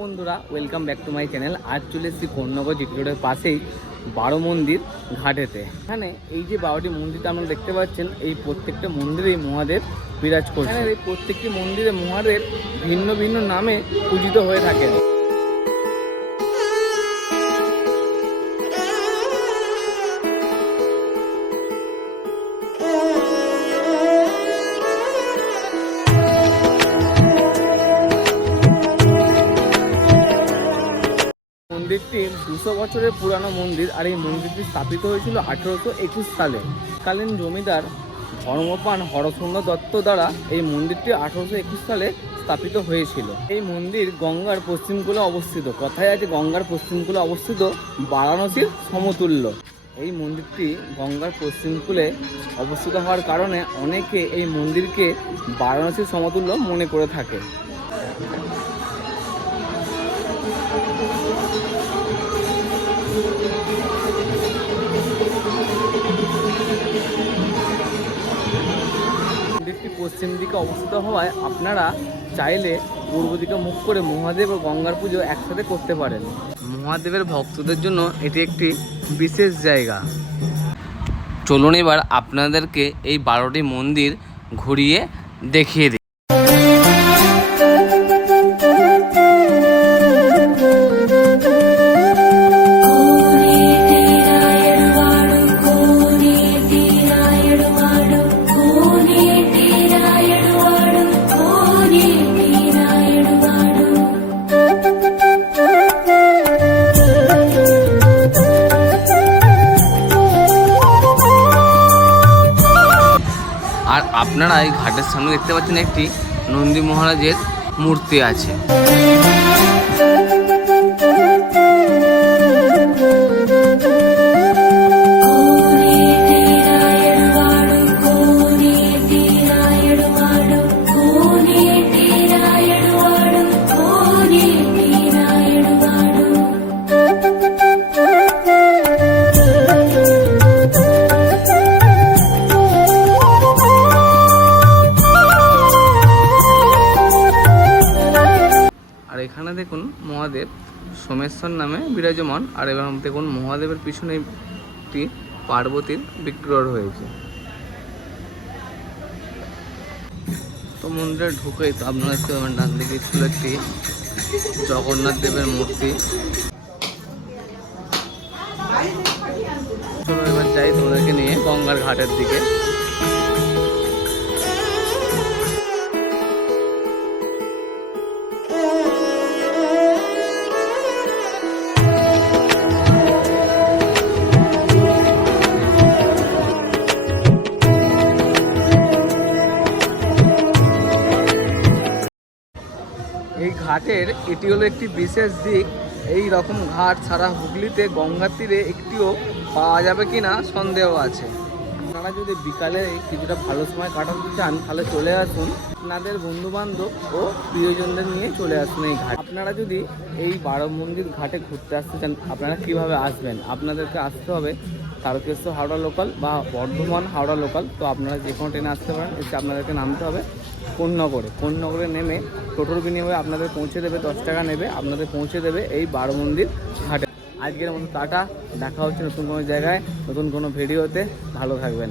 বন্ধুরা welcome back to my channel. আজ চলে এসেছি কোন্নগর জিটি রোডের পাশেই 12 মন্দির ঘাটেতে। এখানে এই যে 12টি মন্দিরটা আপনারা দেখতে পাচ্ছেন, এই প্রত্যেকটা মন্দিরেই মহাদেব বিরাজ করছেন। এই প্রত্যেকটি মন্দিরে মহাদেব ভিন্ন ভিন্ন নামে পূজিত হয়ে থাকেন। মন্দিরটি 200 বছরের পুরানো মন্দির, আর এই মন্দিরটি স্থাপিত হয়েছিল 1821 সালে। কালীন জমিদার ধর্মপান হরসুন্দর দত্ত দ্বারা এই মন্দিরটি 1821 সালে স্থাপিত হয়েছিল। এই মন্দির গঙ্গার পশ্চিমকূলে অবস্থিত। কথায় আছে গঙ্গার পশ্চিমকূলে অবস্থিত বারাণসীর সমতুল্য। এই মন্দিরটি গঙ্গার পশ্চিমকূলে অবস্থিত হওয়ার কারণে অনেকে এই মন্দিরকে বারাণসীর সমতুল্য মনে করে থাকে। মন্দিরটি পশ্চিম দিকে অবস্থিত হওয়ায় আপনারা চাইলে পূর্ব দিকে মুখ করে মহাদেব ও গঙ্গার পুজো একসাথে করতে পারেন। মহাদেবের ভক্তদের জন্য এটি একটি বিশেষ জায়গা। চলুন এবার আপনাদেরকে এই 12টি মন্দির ঘুরিয়ে দেখিয়ে দিই। আর আপনারা এই ঘাটের সামনে দেখতে পাচ্ছেন একটি নন্দী মহারাজের মূর্তি আছে। আর এখানে দেখুন মহাদেব সোমেশ্বর নামে বিরাজমান। আর এবার দেখুন মহাদেবের পিছনে একটি পার্বতীর বিগ্রহ রয়েছে। তো মন্দিরে ঢুকেই তো আপনারা দেখতে পাবেন ডান দিকে ছিল একটি জগন্নাথ দেবের মূর্তি। চলো এবার যাই তোমাদেরকে নিয়ে গঙ্গার ঘাটের দিকে। এই ঘাটের এটি হলো একটি বিশেষ দিক। এই রকম ঘাট সারা হুগলিতে গঙ্গার তীরে একটিও পাওয়া যাবে কিনা সন্দেহ আছে। আপনারা যদি বিকালে কিছুটা ভালো সময় কাটাতে চান তাহলে চলে আসুন, আপনাদের বন্ধুবান্ধব ও প্রিয়জনদের নিয়ে চলে আসুন এই ঘাট। আপনারা যদি এই 12 মন্দির ঘাটে ঘুরতে আসতে চান আপনারা কিভাবে আসবেন? আপনাদেরকে আসতে হবে তারকেশ্বর হাওড়া লোকাল বা বর্ধমান হাওড়া লোকাল। তো আপনারা যে কোনো ট্রেনে আসতে পারেন। এসে আপনাদেরকে নামতে হবে কোন্নগরে নেমে টোটোর বিনিময়ে আপনাদের পৌঁছে দেবে, 10 টাকা নেবে, আপনাদের পৌঁছে দেবে এই 12 মন্দির ঘাটে। আজকের মতো টাটা, দেখা হচ্ছে নতুন কোনো জায়গায় নতুন কোনো ভিডিওতে। ভালো থাকবেন।